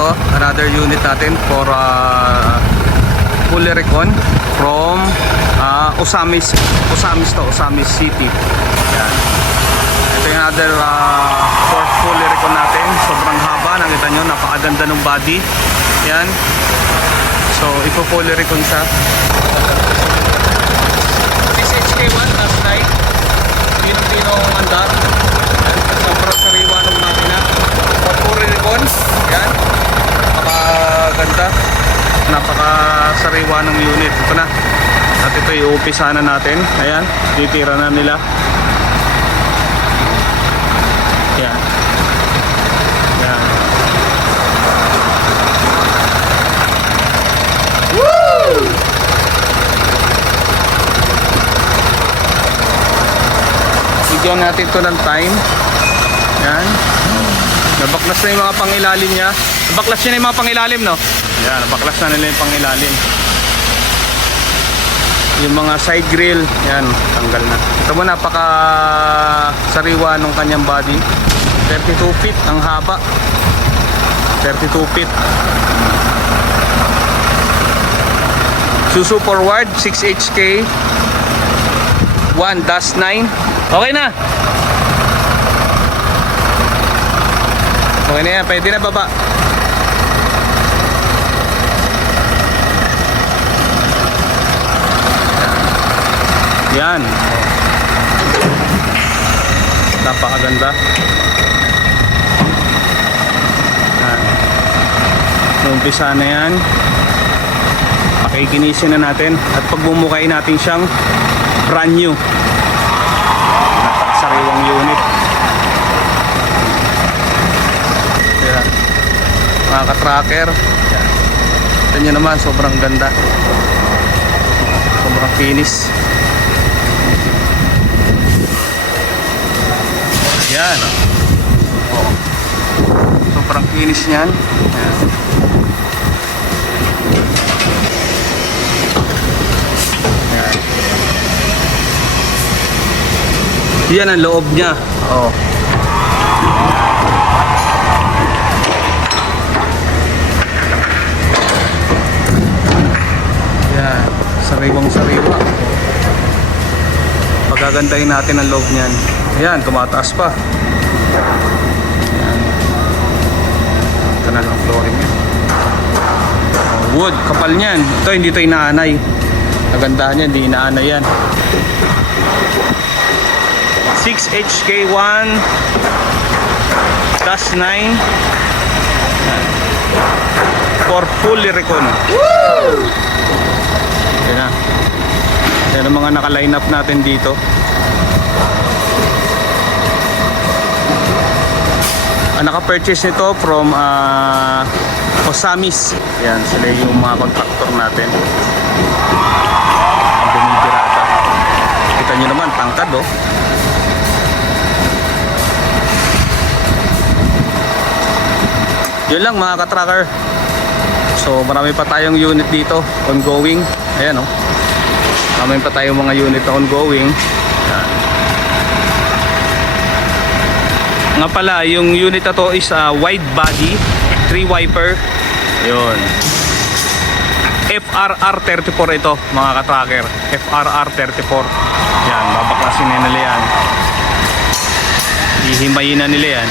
ito, another unit natin for uh, fully recon from uh, Osamis, Osamis to, Osamis City. Yan. Ito yung other uh, for fully recon natin. Sobrang haba, nakita nyo, napakaganda ng body. Yan. So, ipo fully recon siya. 6HK1 last night. Pinong-pinong andar. Yan. Sobrang sariwa ng makina. For fully recon. Yan. Napakaganda. Napakasariwa ng unit. Ito na. Iuupisa na natin. Ayan. Titira na nila. Yan. Yan. Bigyan natin to ng time. Yan. Nabaklas na yung mga pangilalim niya. Nabaklas niya na yung mga pangilalim, no? Yan, nabaklas na nila yung pangilalim. Yung mga side grill, yan, tanggal na. Ito mo, napaka sariwa nung kanyang body. 32 feet ang haba. 32 feet. Susu forward, 6HK. 1 dash 9. Okay na. Okay na yan, pwede na baba. Yan. Napakaganda. Yan. Umpisa na yan. Pakikinisin na natin at pagbumukay natin siyang brand new. Napakasariwang unit. Yan. Mga ka-tracker. Yan. Ito naman, sobrang ganda. Sobrang finish. Yan. Oh. Sobrang kinis niyan. Yan. Yan. Yan ang loob niya. Oh. Pagagandahin natin ang loob niyan. Ayan, tumataas pa. Ayan. Ito na lang flooring niya. Oh, wood, kapal niyan. Ito, hindi ito inaanay. Nagandahan niya, hindi inaanay yan. 6HK1 Dash 9 Ayan. For fully recon. Woo! Ang mga naka-line up natin dito. Ang naka-purchase nito from uh, Osamis. Yan, sila yung mga contractor natin. Ang bumibirata. Kita nyo naman, tangkad oh. Yun lang mga ka-tracker. So marami pa tayong unit dito ongoing. Ayan oh. Marami pa tayong mga unit na ongoing. Nga pala, yung unit na to is a wide body, 3 wiper. Yun. FRR 34 ito, mga ka-tracker. FRR 34. Yan, babaklasin na nila yan. Hihimayin na nila yan.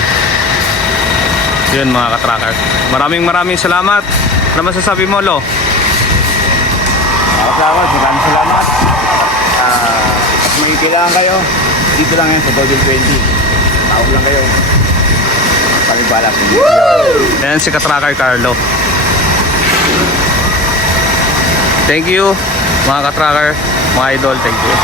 Yun mga ka-tracker. Maraming maraming salamat. Ano masasabi mo, Lo? Salamat, maraming salamat. May kailangan kayo, dito lang yan sa Double 20. Tawag lang kayo. Palibala sa inyo. Ayan si ka-tracker Carlo. Thank you, mga ka-tracker, mga idol. Thank you.